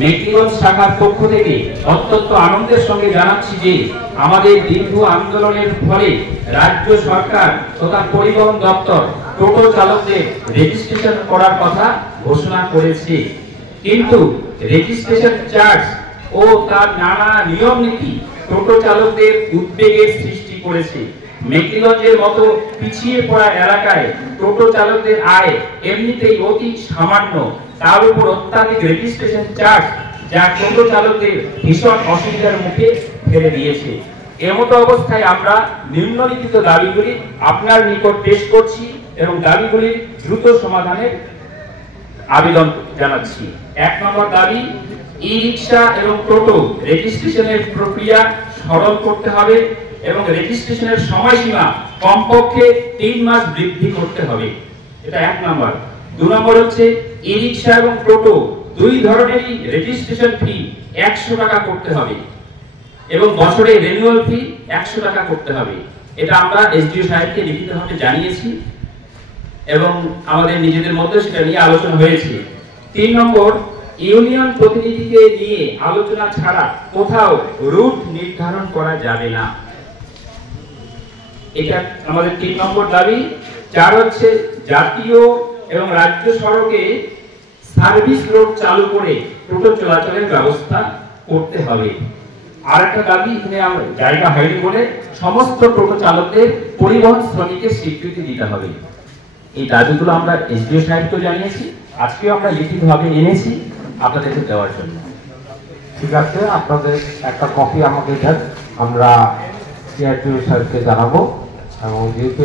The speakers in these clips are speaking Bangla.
মেকলিগঞ্জ শাখার পক্ষ থেকে অত্যন্ত আনন্দের সঙ্গে জানাচ্ছি যে আমাদের দীর্ঘ আন্দোলনের ফলে রাজ্য সরকার তথা পরিবহন দপ্তর টোটো চালকদের রেজিস্ট্রেশন করার কথা ঘোষণা করেছে, কিন্তু রেজিস্ট্রেশন চার্জ ও তার নানা নিয়ম নীতি টোটো চালকদের উদ্বেগের সৃষ্টি করেছে। মেকলিগঞ্জের মতো পিছিয়ে পড়া এলাকায় টোটো চালকদের আয় এমনিতেই অতি সামান্য, তার উপর অত্যাধিক রেজিস্ট্রেশন চার্জ যা টোটো চালকদের ভীষণ অসুবিধার মুখে ফেলে দিয়েছে। এমতো অবস্থায় আমরা নিম্নলিখিত দাবিগুলি আপনার নিকট পেশ করছি এবং দাবিগুলির দ্রুত সমাধানের আবেদন জানাচ্ছি। 1 নম্বর দাবি, ই রিক্সা এবং টোটো রেজিস্ট্রেশনের প্রক্রিয়া সরল করতে হবে এবং রেজিস্ট্রেশনের সময়সীমা কমপক্ষে 3 মাস বৃদ্ধি করতে হবে। এটা 1 নম্বর। 2 নম্বর হচ্ছে ই রিক্সা এবং টোটো দুই ধরনেরই রেজিস্ট্রেশন ফি 100 টাকা করতে হবে এবং বছরে রিনিউয়াল ফি 100 টাকা করতে হবে। এটা আমরা এসডিও সাহেবকে লিখিতভাবে জানিয়েছি এবং আমাদের নিজেদের মধ্যে সেটা নিয়ে আলোচনা হয়েছে। 3 নম্বর, ইউনিয়ন প্রতিনিধিকে নিয়ে আলোচনা ছাড়া কোথাও রুট নির্ধারণ করা যাবে না। এটা আমাদের 3 নম্বর দাবি। 4 হচ্ছে জাতীয় এবং রাজ্য সড়কে সার্ভিস রোড চালু করে টোটো চলাচলের ব্যবস্থা করতে হবে। আর একটা দাবি, এখানে জায়গা হয়নি বলে সমস্ত টোটো চালকদের পরিবহন শ্রমিকের স্বীকৃতি দিতে হবে। এই দাবিগুলো আমরা এসডিও সাহেবকে জানিয়েছি, আজকেও আমরা লিখিতভাবে এনেছি আপনাদেরকে দেওয়ার জন্য। ঠিক আছে, আপনাদের একটা কপি আমাকে দেন, আমরা এসডিও সাহেবকে জানাবো এবং যেহেতু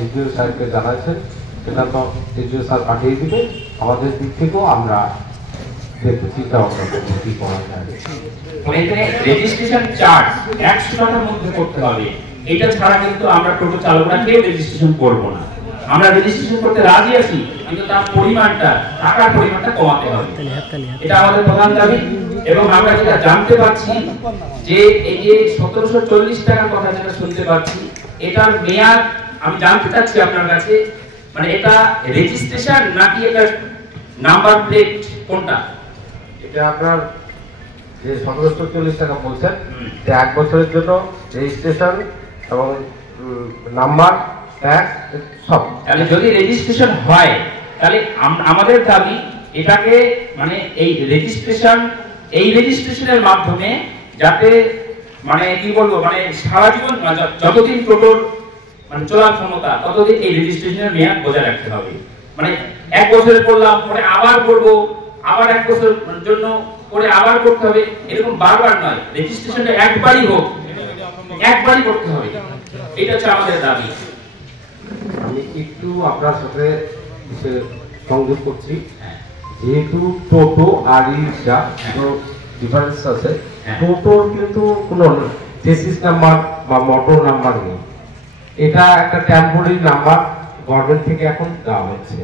এসডিও সাহেবকে জানাচ্ছেন সেটা তো এসডিও স্যার পাঠিয়ে দিবে। আমাদের দিক থেকেও আমরা দেখতে চিন্তা ভাবনা করবো কি করা যায়। রেজিস্ট্রেশন চার্জ 100 টাকার মধ্যে করতে হবে। এটা ছাড়া কিন্তু আমরা টোটো চালকরা কেউ রেজিস্ট্রেশন করবো না। আমরা রেজিস্ট্রেশন করতে রাজি আছি, কিন্তু তার পরিমাণটা, টাকার পরিমাণটা কমাতে হবে। এটা আমাদের প্রধান দাবি। এবং আমরা যেটা জানতে পারছি যে এই যে 1740 টাকার কথা যেটা শুনতে পাচ্ছি, এটার মেয়াদ আমি জানতে চাচ্ছি আপনার কাছে, মানে এটা রেজিস্ট্রেশন নাকি এটা নাম্বার প্লেট, কোনটা? এটা আপনার যে 1740 টাকা বলছেন, 1 বছরের জন্য রেজিস্ট্রেশন এবং নাম্বার ট্যাক্স সব। তাহলে যদি রেজিস্ট্রেশন হয় তাহলে আমাদের দাবি এটাকে মানে এই রেজিস্ট্রেশনের মাধ্যমে যাতে মানে কি বলবো, মানে সারা জীবন যতদিন টোটোর মানে চলার ক্ষমতা ততদিন এই রেজিস্ট্রেশনের মেয়াদ বজায় রাখতে হবে। মানে 1 বছরে করলাম, পরে আবার করব, আবার 1 বছরের জন্য করে আবার করতে হবে, এরকম বারবার নয়। রেজিস্ট্রেশনটা একবারই হোক, একবারই করতে হবে। এটা হচ্ছে আমাদের দাবি। আমি একটু আপনার সাথে সংযোগ করছি, যেহেতু টোটো আর রিক্সা ডিফারেন্স আছে। টোটোর কিন্তু কোনো চেসিস নাম্বার বা মোটর নাম্বার নেই, এটা একটা টেম্পোরারি নাম্বার গভর্নমেন্ট থেকে এখন দেওয়া হচ্ছে,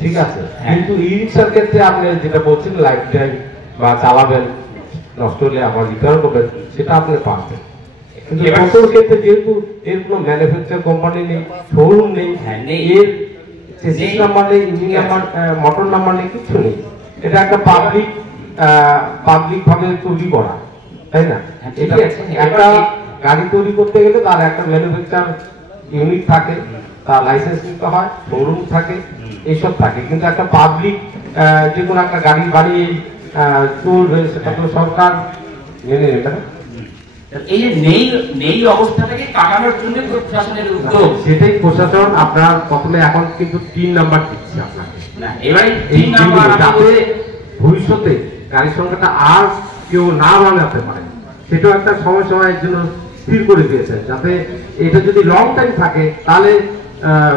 ঠিক আছে। কিন্তু ই রিক্সার ক্ষেত্রে আপনি যেটা বলছেন লাইফ টাইম বা চালাবেন, নষ্ট হলে আবার রিটার্ন করবেন, সেটা আপনি পাবেন। কিন্তু টোটোর ক্ষেত্রে যেহেতু এর কোনো ম্যানুফ্যাকচার কোম্পানি নেই, শোরুম নেই, এর চেসিস নাম্বার নেই, ইঞ্জিন নাম্বার, মোটর নাম্বার নেই, কিছু নেই। এটা একটা পাবলিক ভাবে তৈরি করা, তাই না? এটা একটা গাড়ি তৈরি করতে গেলে তার একটা ম্যানুফ্যাকচার ইউনিট থাকে, তার লাইসেন্স নিতে হয়, শোরুম থাকে, এইসব থাকে। কিন্তু একটা পাবলিক যে কোনো একটা গাড়ি বানিয়ে চলবে, সেটা তো সরকার মেনে নেবে না। এই নেই অবস্থাটাকে কাটানোর জন্য প্রশাসনের উদ্যোগ, সেটাই প্রশাসন আপনার প্রথমে এখন কিন্তু 3 নাম্বার দিচ্ছে আপনাকে। না, এবারে 3 নাম্বার ভবিষ্যতে গাড়ির সংখ্যাটা আর কেউ না বানাতে পারে, সেটাও একটা সময়ের জন্য স্থির করে দিয়েছে, যাতে এটা যদি লং টাইম থাকে তাহলে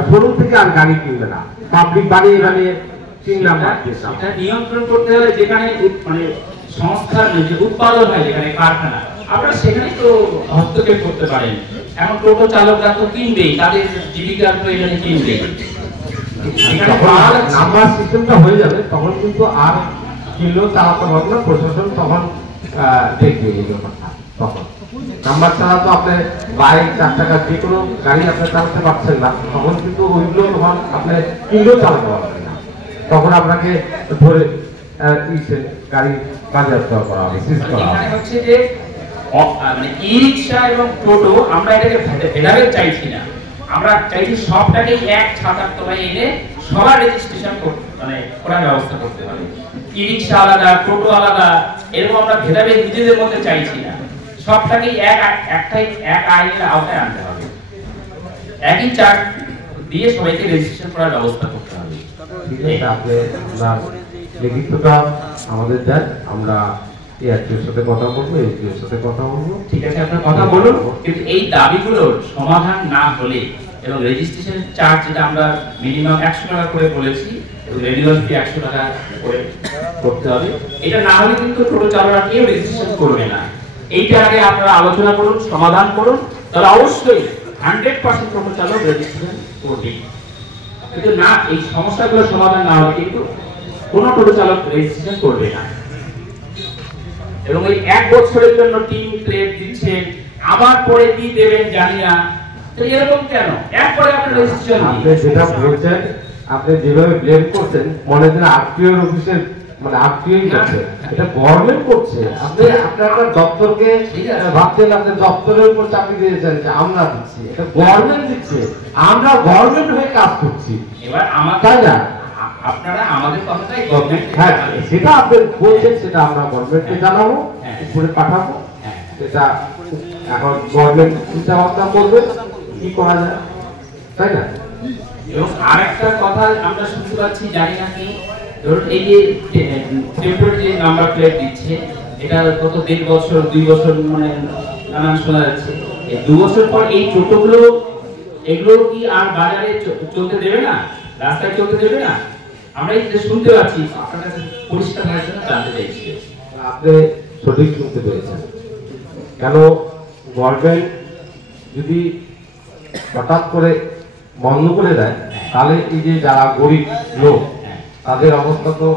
শোরুম থেকে আর গাড়ি কিনবে না, পাবলিক বানিয়ে 3 নাম্বার দিয়েছে। এটা নিয়ন্ত্রণ করতে হলে যেখানে মানে সংস্থার যে উৎপাদন হয়, যেখানে কারখানা, আপনারা সেখানে তো হস্তক্ষেপ করতে পারেন। এখন টোটো চালকরা তো কিনবেই, তাদের জীবিকার প্রয়োজনে কিনবেই। নাম্বার সিস্টেমটা হয়ে যাবে তখন কিন্তু আর কিনলেও চালাতে পারবে না, প্রশাসন তখন দেখবে এই ব্যাপারটা। তখন নাম্বার ছাড়া তো আপনি বাইক, 4 চাকা যে কোনো গাড়ি আপনি চালাতে পারছেন না, তখন কিন্তু ওইগুলো তখন আপনি কিনলেও চালাতে পারবেন না। তখন আপনাকে ধরে গাড়ি বাজেয়াপ্ত করা হবে, সিজ করা হবে। এখানে হচ্ছে যে মানে ই-রিকশা এবং টোটো আমরা এটাকে ভেদাভেদ চাইছি না, আমরা চাইছি সবটাকে এক ছাতার তলায় এনে সবার রেজিস্ট্রেশন মানে করার ব্যবস্থা করতে হবে। ই-রিকশা আলাদা, টোটো আলাদা, এরকম আমরা ভেদাভেদ নিজেদের মধ্যে চাইছি না, সবটাকে এক আইনের আওতায় আনতে হবে, একই চার্ট দিয়ে সবাইকে রেজিস্ট্রেশন করার ব্যবস্থা করতে হবে। ঠিক আছে, আপনি আপনার লিখিতটা আমাদের দেন, আমরা এর সাথে কথা বলবো, এর সাথে কথা বলবো। ঠিক আছে, আপনার কথা বলুন, কিন্তু এই দাবিগুলোর সমাধান না হলে এবং রেজিস্ট্রেশন চার্জ যেটা আমরা মিনিমাম 100 টাকা করে বলেছি, রেনিউয়াল ফি 100 টাকা করে করতে হবে, এটা না হলে কিন্তু টোটো চালকরা কেউ রেজিস্ট্রেশন করবে না। এইটা আগে আপনারা আলোচনা করুন, সমাধান করুন, তাহলে অবশ্যই 100% টোটো চালক রেজিস্ট্রেশন করবে। কিন্তু না, এই সমস্যাগুলো সমাধান না হলে কিন্তু কোনো টোটো চালক রেজিস্ট্রেশন করবে না। এবং ওই 1 বছরের জন্য টিম ক্রেড দিচ্ছেন, আবার পরে কি দেবেন জানি না, তো এরকম কেন? একবারে আপনি রেজিস্ট্রেশন আপনি যেটা বলছেন, আপনি যেভাবে ব্লেম করছেন, মনে হয় আরটিওর অফিসের মানে আরটিওই করছে, এটা গভর্নমেন্ট করছে। আপনি আপনার একটা দপ্তরকে ভাবছেন, আপনি দপ্তরের উপর চাকরি দিয়েছেন যে আমরা দিচ্ছি, এটা গভর্নমেন্ট দিচ্ছে, আমরা গভর্নমেন্ট হয়ে কাজ করছি। এবার আমার তাই না? আপনারা আমাদের কথাটাই গভর্নমেন্ট, হ্যাঁ, সেটা আপনি বলছেন, সেটা আমরা গভর্নমেন্টকে জানাবো, উপরে পাঠাবো, সেটা এখন গভর্নমেন্ট চিন্তা ভাবনা করবে কি করা যায়, তাই না? এবং আরেকটা কথা আমরা শুনতে পাচ্ছি, জানি না কি, ধরুন এই যে টেম্পোরারি নাম্বার প্লেট দিচ্ছে, এটা কত 1.5 বছর 2 বছর মানে নানান শোনা যাচ্ছে, এই 2 বছর পর এই টোটোগুলো এগুলো কি আর বাজারে চলতে দেবে না, রাস্তায় চলতে দেবে না? আমরা এই যে শুনতে পাচ্ছি, আপনার কাছে পরিষ্কার হওয়ার জন্য জানতে চাইছি। আপনি সঠিক শুনতে পেরেছেন। কেন গভর্নমেন্ট যদি হঠাৎ করে বন্ধ করে দেয়, তাহলে এই যে যারা গরিব লোক তাদের অবস্থা তো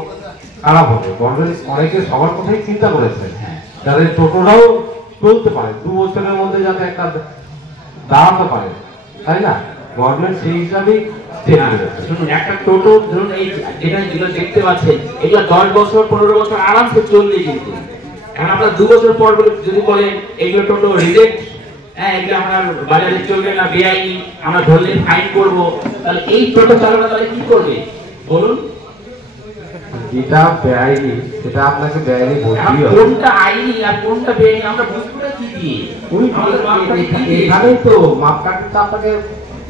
খারাপ হবে। গভর্নমেন্ট অনেকে সবার কথাই চিন্তা করেছে, যাদের টোটোটাও চলতে পারে, 2 বছরের মধ্যে যাতে একটা দাঁড়াতে পারে, তাই না? গভর্নমেন্ট সেই হিসাবেই শুনুন, একটা টোটো ধরুন এই যেগুলো দেখতে পাচ্ছেন, এগুলো 10 বছর 15 বছর আরামসে চলবে, কিন্তু এখন আপনার 2 বছর পর যদি বলেন এগুলো টোটো রিজেক্ট, হ্যাঁ এগুলো আপনার বাজারে চলবে না, বেআইনি, আমরা ধরলে ফাইন করবো, তাহলে এই টোটো চালকরা তাহলে কি করবে বলুন? যেটা বেআইনি সেটা আপনাকে বেআইনি বলতেই হবে। কোনটা আইনি আর কোনটা বেআইনি আমরা বুঝবো না কি দিয়ে? এখানেই তো মাপকাঠিটা আপনাকে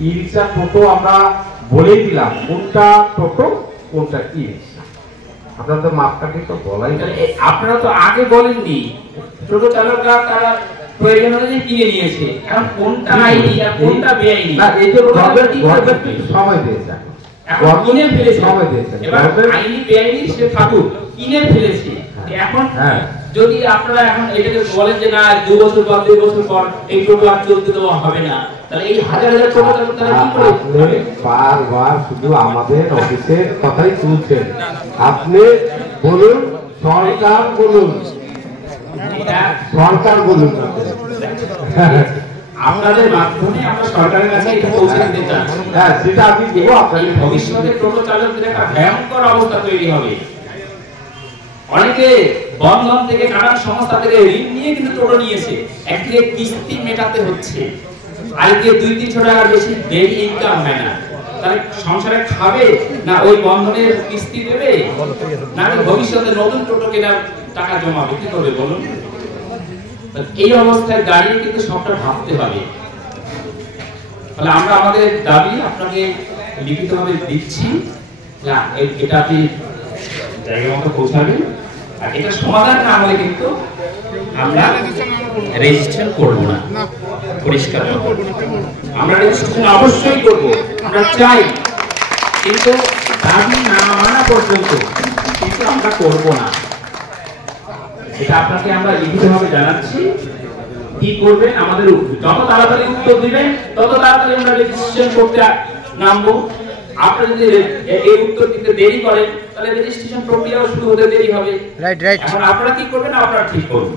ই-রিকশা টোটো আমরা বলেই দিলাম, কোনটা টোটো কোনটা ই-রিকশা, আপনার তো মাপকাঠি তো বলাই। আপনারা তো আগে বলেননি, টোটো চালকরা তারা প্রয়োজন অনুযায়ী কিনে নিয়েছে, এখন কোনটা আইনি আর কোনটা বেআইনি না, এই যে গভর্নমেন্ট সময় দিয়েছে, এখন কিনে ফেলেছে, সময় দিয়েছে, এবার আইনি বেআইনি সে থাকুক, কিনে ফেলেছে। এখন যদি আপনারা এখন এটাকে বলেন যে না 2 বছর পর 2 বছর পর এই টোটো আর চলতে দেওয়া হবে না, তাহলে এই হাজার হাজার টোটো চালক তারা কি করে? বারবার শুধু আমাদের অফিসের কথাই তুলছেন। আপনি বলুন, সরকার বলুন, সরকার বলুন, আপনাদের মাধ্যমে আমরা সরকারের কাছে এটা পৌঁছে দিতে চাই। হ্যাঁ, সেটা আমি দেবো আপনাদের। ভবিষ্যতে টোটো চালকদের একটা ভয়ঙ্কর অবস্থা তৈরি হবে। অনেকে বন্ধন থেকে, নানান সংস্থা থেকে ঋণ নিয়ে কিন্তু টোটো নিয়েছে, একদিকে কিস্তি মেটাতে হচ্ছে, আরেকদিকে 2-300 টাকার বেশি ডেইলি ইনকাম হয় না, তাহলে সংসারে খাবে না ওই বন্ধনের কিস্তি দেবে, নাকি ভবিষ্যতে নতুন টোটো কেনার টাকা জমাবে, কি করবে বলুন? এই অবস্থায় দাঁড়িয়ে কিন্তু সবটা ভাবতে হবে। তাহলে আমরা আমাদের দাবি আপনাকে লিখিতভাবে দিচ্ছি, না এটা আপনি জায়গা মতো পৌঁছাবেন, আর এটা সমাধান না হলে কিন্তু আমরা রেজিস্ট্রেশন করব না। পরিষ্কার আমরা রেজিস্ট্রেশন অবশ্যই করব, আমরা চাই, কিন্তু দাবি না মানা পর্যন্ত কিন্তু আমরা করব না। এটা আপনাকে আমরা লিখিতভাবে জানাচ্ছি। কি করবেন, আমাদের যত তাড়াতাড়ি উত্তর দিবেন তত তাড়াতাড়ি আমরা রেজিস্ট্রেশন করতে নামবো। আপনারা যদি এই উত্তর দিতে দেরি করেন তাহলে রেজিস্ট্রেশন প্রক্রিয়াও শুরু হতে দেরি হবে। রাইট। এখন আপনারা কি করবেন, আপনারা ঠিক করুন।